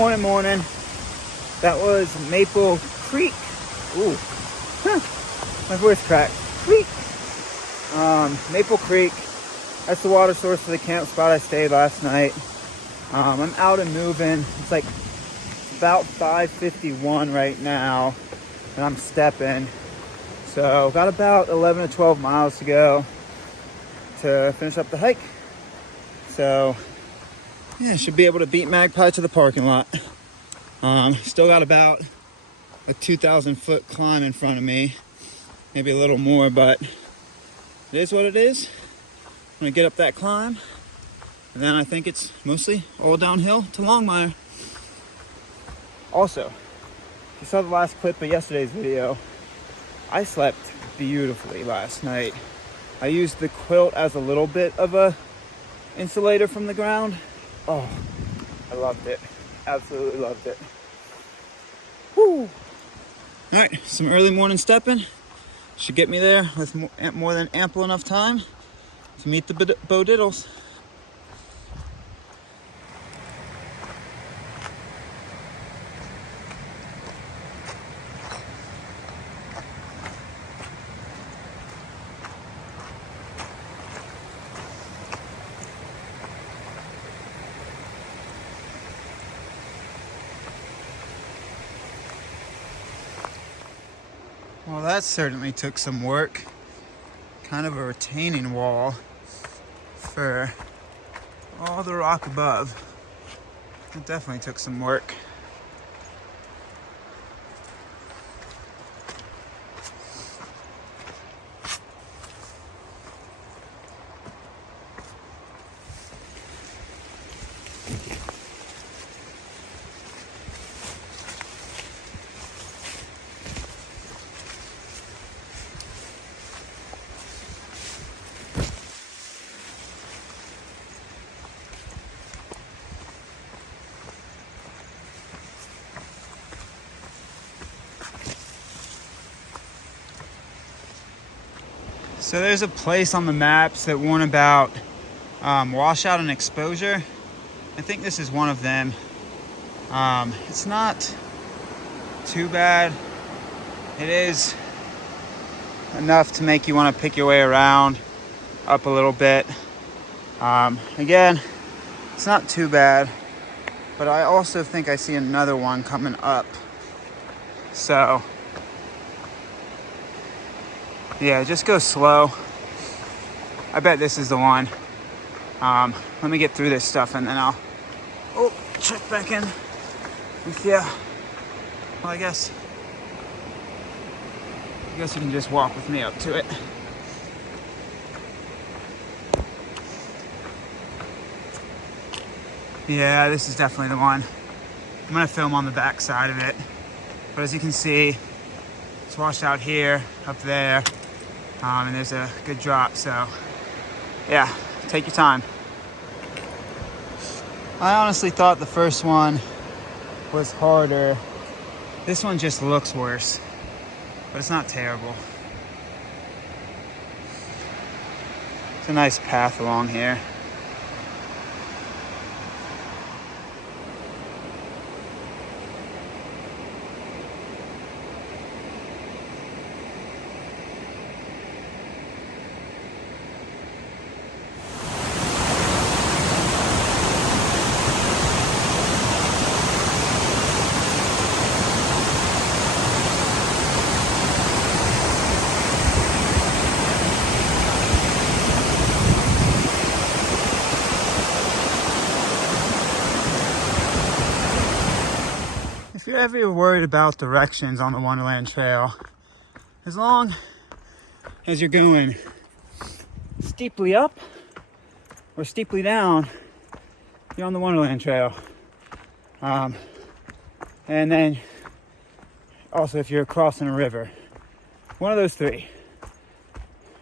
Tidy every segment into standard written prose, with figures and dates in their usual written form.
Morning. That was Maple Creek. Ooh, my voice cracked. Creek. Maple Creek. That's the water source for the camp spot I stayed last night. I'm out and moving. It's like about 5:51 right now, and I'm stepping. So got about 11 to 12 miles to go to finish up the hike. So yeah, should be able to beat Magpie to the parking lot. Still got about a 2,000 foot climb in front of me, maybe a little more, but it is what it is. I'm gonna get up that climb, and then I think it's mostly all downhill to Longmire. Also, you saw the last clip of yesterday's video. I slept beautifully last night. I used the quilt as a little bit of a insulator from the ground. Oh, I loved it. Absolutely loved it. Woo! All right, some early morning stepping. Should get me there with more than ample enough time to meet the Bodiddles. Well, that certainly took some work. Kind of a retaining wall for all the rock above. It definitely took some work. So there's a place on the maps that warn about washout and exposure. I think this is one of them. It's not too bad. It is enough to make you want to pick your way around up a little bit. Again, it's not too bad, but I also think I see another one coming up. So yeah, just go slow. I bet this is the one. Let me get through this stuff and then I'll check back in with you. Well, I guess you can just walk with me up to it. Yeah, this is definitely the one. I'm gonna film on the back side of it. But as you can see, it's washed out here, up there. And there's a good drop, so yeah, take your time. I honestly thought the first one was harder. This one just looks worse, but it's not terrible. It's a nice path along here. If you're ever worried about directions on the Wonderland Trail, as long as you're going steeply up or steeply down, you're on the Wonderland Trail. And then also if you're crossing a river, one of those three.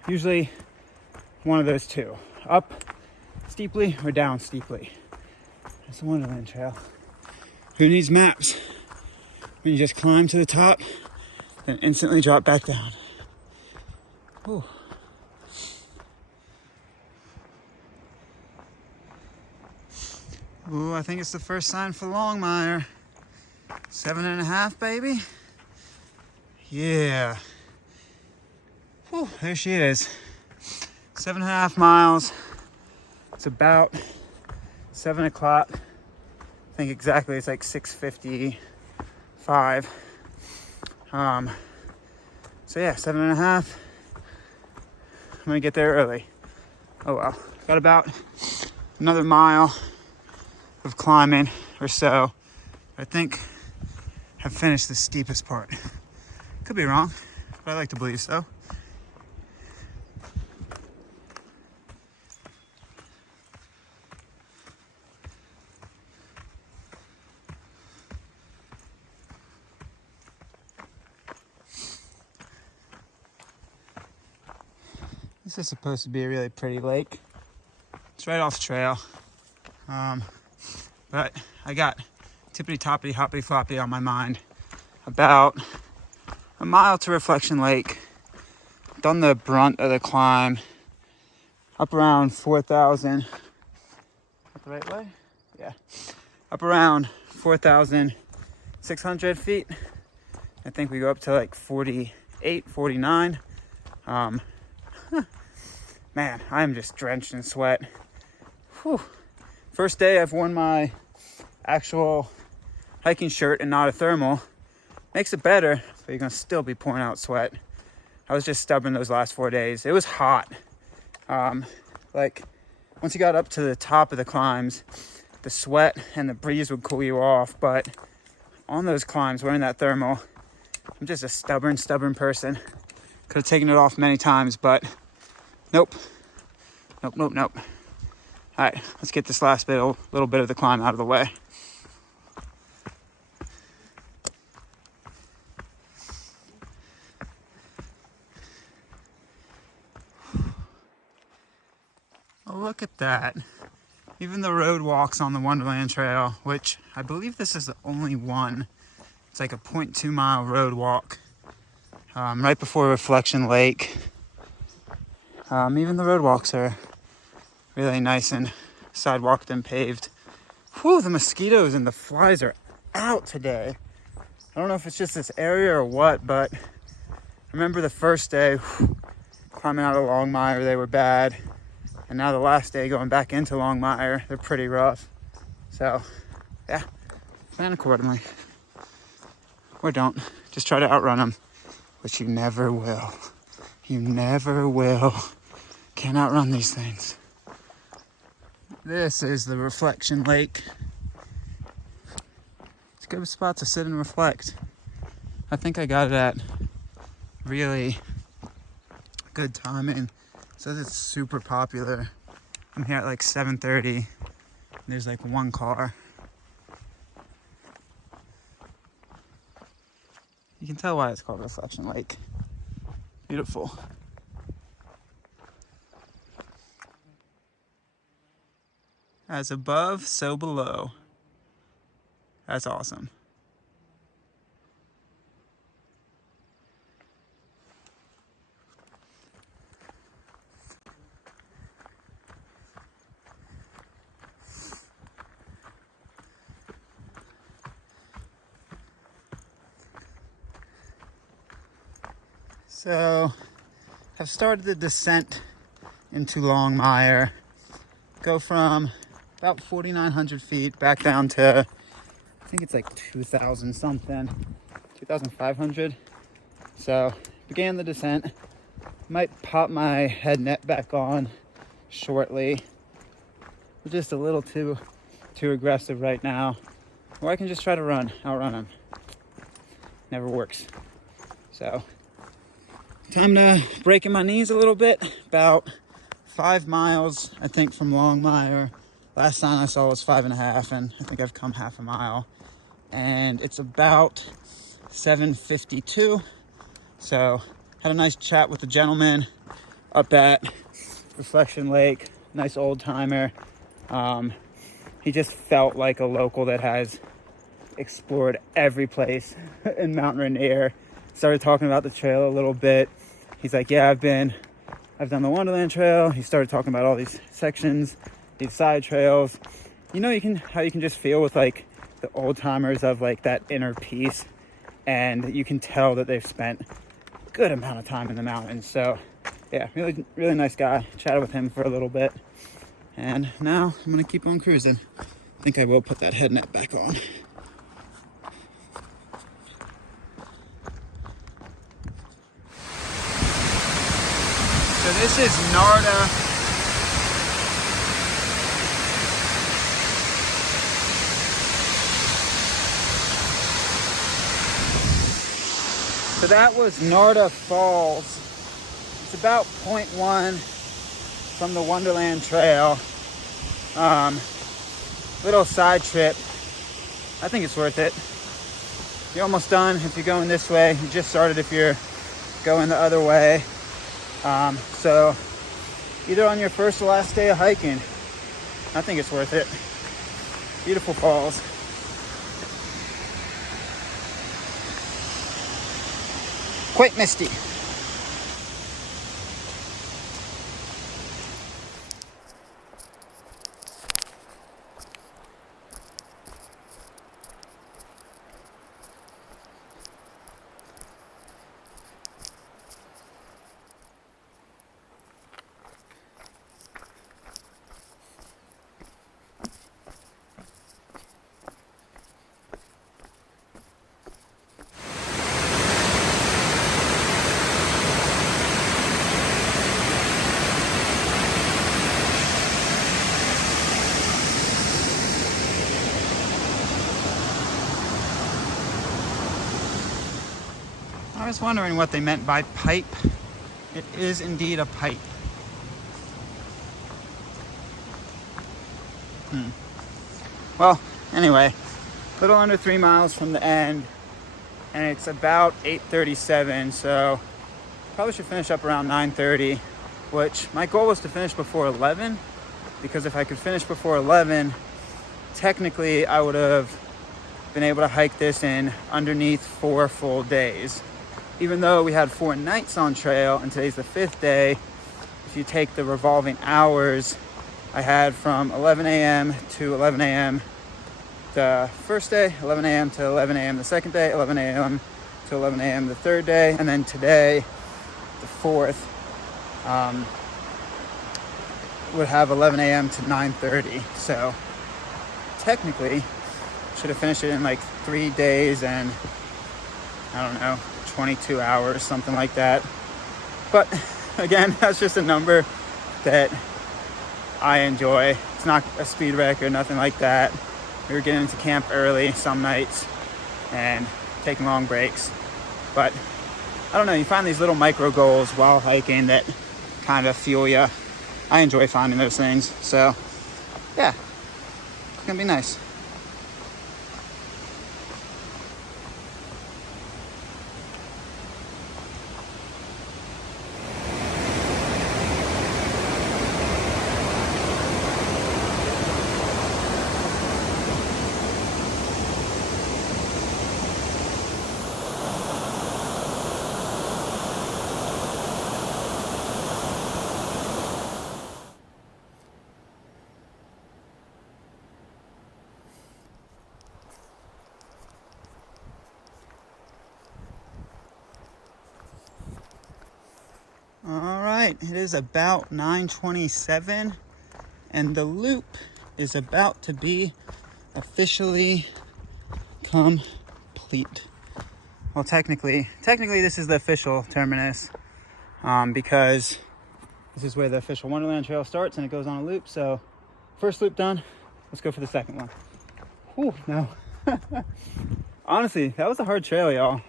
Usually one of those two. Up steeply or down steeply. That's the Wonderland Trail. Who needs maps? When you just climb to the top, then instantly drop back down. Ooh. Ooh, I think it's the first sign for Longmire. 7.5, baby. Yeah. Whew, there she is. 7.5 miles. It's about 7 o'clock. I think exactly it's like 6:55. So yeah, 7.5. I'm gonna get there early. Oh well. Got about another mile of climbing or so. I think I've finished the steepest part. Could be wrong, but I like to believe so. This is supposed to be a really pretty lake. It's right off trail. But I got tippity toppity hoppity floppy on my mind. About a mile to Reflection Lake. Done the brunt of the climb. Up around 4,000. The right way? Yeah. Up around 4,600 feet. I think we go up to like 48, 49. Man, I'm just drenched in sweat. Whew. First day I've worn my actual hiking shirt and not a thermal. Makes it better, but you're gonna still be pouring out sweat. I was just stubborn those last 4 days. It was hot. Like once you got up to the top of the climbs, the sweat and the breeze would cool you off. But on those climbs, wearing that thermal, I'm just a stubborn person. Could have taken it off many times, but nope. All right, let's get this last little bit of the climb out of the way. Oh, look at that. Even the road walks on the Wonderland Trail, which I believe this is the only one. It's like a 0.2 mile road walk right before Reflection Lake. Even the road walks are really nice and sidewalked and paved. Whew, the mosquitoes and the flies are out today. I don't know if it's just this area or what, but I remember the first day climbing out of Longmire, they were bad. And now the last day going back into Longmire, they're pretty rough. So, yeah, plan accordingly. Or don't. Just try to outrun them, which you never will. You never will. Can't outrun these things. This is the Reflection Lake. It's a good spot to sit and reflect. I think I got it at really good timing. It says it's super popular. I'm here at like 7:30. There's like one car. You can tell why it's called Reflection Lake. Beautiful. As above, so below. That's awesome. So, I've started the descent into Longmire. Go from about 4,900 feet back down to, I think it's like 2,000 something, 2,500. So, began the descent. Might pop my head net back on shortly. We're just a little too aggressive right now. Or I can just try to outrun them. Never works. So, time to breaking my knees a little bit. About 5 miles, I think, from Longmire. Last sign I saw was 5.5, and I think I've come half a mile. And it's about 7:52. So, had a nice chat with the gentleman up at Reflection Lake. Nice old timer. He just felt like a local that has explored every place in Mount Rainier. Started talking about the trail a little bit. He's like, yeah, I've done the Wonderland Trail. He started talking about all these sections, these side trails. you know, how you can just feel with like the old timers of like that inner peace, and you can tell that they've spent a good amount of time in the mountains. So yeah, really nice guy. Chatted with him for a little bit, and now I'm gonna keep on cruising. I think I will put that head net back on. So this is Narda. So that was Narda Falls. It's about 0.1 from the Wonderland Trail. Little side trip. I think it's worth it. You're almost done if you're going this way. You just started if you're going the other way. So either on your first or last day of hiking, I think it's worth it. Beautiful falls. Quite misty. I was wondering what they meant by pipe. It is indeed a pipe. Well, anyway, a little under 3 miles from the end, and it's about 8:37, so probably should finish up around 9:30, which my goal was to finish before 11, because if I could finish before 11, technically I would have been able to hike this in underneath 4 full days. Even though we had 4 nights on trail and today's the 5th day, if you take the revolving hours, I had from 11 a.m. to 11 a.m. the first day, 11 a.m. to 11 a.m. the second day, 11 a.m. to 11 a.m. the third day, and then today, the 4th, would have 11 a.m. to 9:30. So technically, should have finished it in like 3 days and, I don't know, 22 hours, something like that. But again, that's just a number that I enjoy. It's not a speed record, nothing like that. We were getting into camp early some nights and taking long breaks. But I don't know, you find these little micro goals while hiking that kind of fuel you. I enjoy finding those things. So yeah, it's gonna be nice. All right, it is about 9:27 and the loop is about to be officially complete. Well, technically this is the official terminus, because this is where the official Wonderland Trail starts and it goes on a loop. So first loop done, let's go for the second one. Whew, no. Honestly, that was a hard trail, y'all.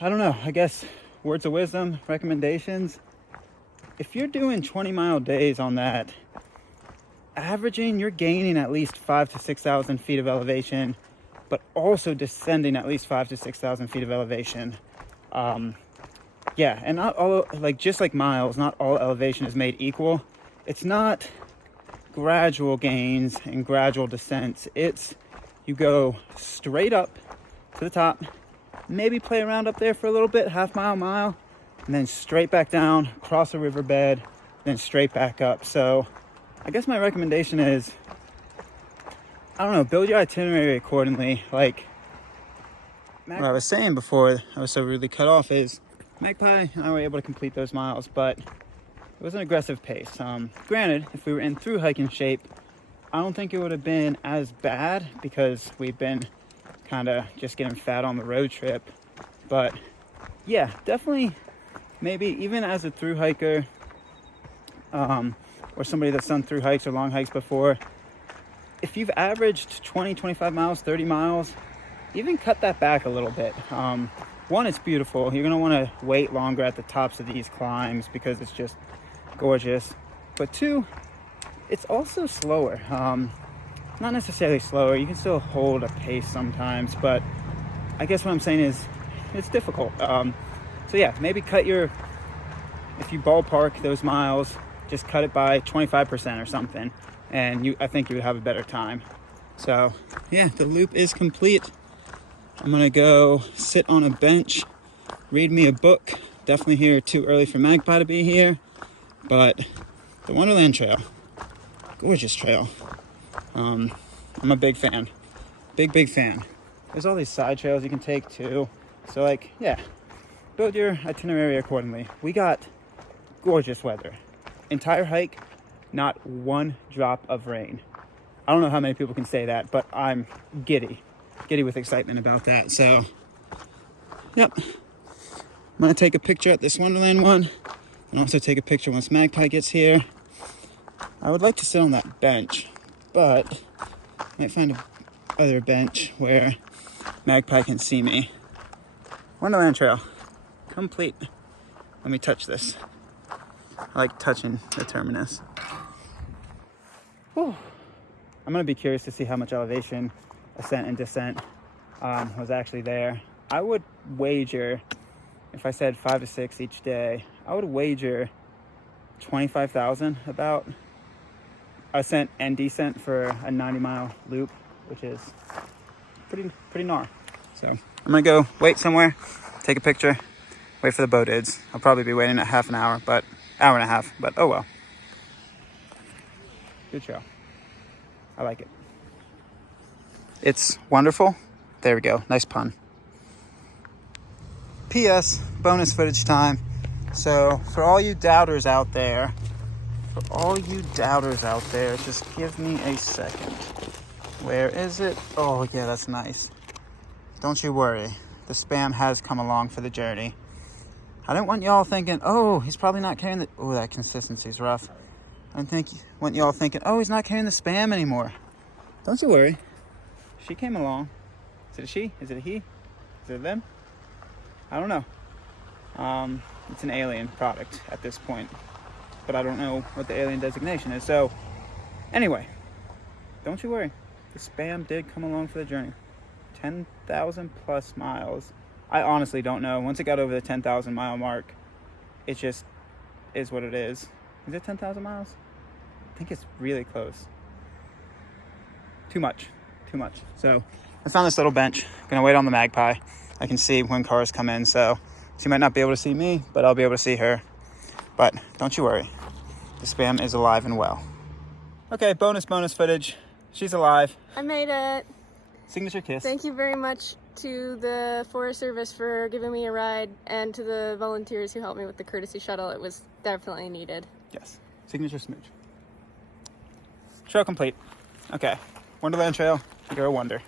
I don't know, I guess words of wisdom, recommendations. If you're doing 20-mile days on that, averaging, you're gaining at least 5,000 to 6,000 feet of elevation, but also descending at least 5,000 to 6,000 feet of elevation. Yeah, and not all, like just like miles, not all elevation is made equal. It's not gradual gains and gradual descents. It's you go straight up to the top, maybe play around up there for a little bit, half mile, and then straight back down, cross a riverbed, then straight back up. So I guess my recommendation is, I don't know, build your itinerary accordingly. Like what I was saying before I was so rudely cut off is Magpie and I were able to complete those miles, but it was an aggressive pace. Granted, if we were in through hiking shape, I don't think it would have been as bad because we've been kind of just getting fat on the road trip. But yeah, definitely maybe even as a through hiker, or somebody that's done through hikes or long hikes before, if you've averaged 20, 25 miles, 30 miles, even cut that back a little bit. One, it's beautiful. You're going to want to wait longer at the tops of these climbs because it's just gorgeous. But two, it's also slower. Not necessarily slower. You can still hold a pace sometimes, but I guess what I'm saying is it's difficult. So yeah, maybe cut your, if you ballpark those miles, just cut it by 25% or something, and I think you would have a better time. So yeah, the loop is complete. I'm gonna go sit on a bench, read me a book. Definitely here too early for Magpie to be here, but the Wonderland Trail, gorgeous trail. I'm a big fan, big fan. There's all these side trails you can take too. So like, yeah, build your itinerary accordingly. We got gorgeous weather. Entire hike, not one drop of rain. I don't know how many people can say that, but I'm giddy with excitement about that. So, yep. I'm gonna take a picture at this Wonderland one and also take a picture once Magpie gets here. I would like to sit on that bench, but I might find another bench where Magpie can see me. Wonderland Trail, complete. Let me touch this. I like touching the terminus. Whew. I'm gonna be curious to see how much elevation ascent and descent was actually there. I would wager, if I said 5 to 6 each day, I would wager 25,000 about ascent and descent for a 90-mile loop, which is pretty gnar. So I'm gonna go wait somewhere, take a picture, wait for the boat ids. I'll probably be waiting a half an hour, but hour and a half, but oh well. Good trail. I like it. It's wonderful. There we go. Nice pun. P.S. Bonus footage time. So for all you doubters out there, just give me a second. Where is it? Oh yeah, that's nice. Don't you worry. The spam has come along for the journey. I don't want y'all thinking, oh, he's probably not carrying the... Oh, that consistency's rough. I want y'all thinking, oh, he's not carrying the spam anymore. Don't you worry. She came along. Is it a she? Is it a he? Is it a them? I don't know. It's an alien product at this point. But I don't know what the alien designation is. So, anyway, don't you worry. The spam did come along for the journey. 10,000 plus miles. I honestly don't know. Once it got over the 10,000 mile mark, it just is what it is. Is it 10,000 miles? I think it's really close. Too much. So I found this little bench. I'm gonna wait on the Magpie. I can see when cars come in, so she might not be able to see me, but I'll be able to see her. But don't you worry. The spam is alive and well. Okay, bonus footage. She's alive. I made it. Signature kiss. Thank you very much to the Forest Service for giving me a ride and to the volunteers who helped me with the courtesy shuttle. It was definitely needed. Yes. Signature smooch. Trail complete. Okay. Wonderland Trail. You're a wonder.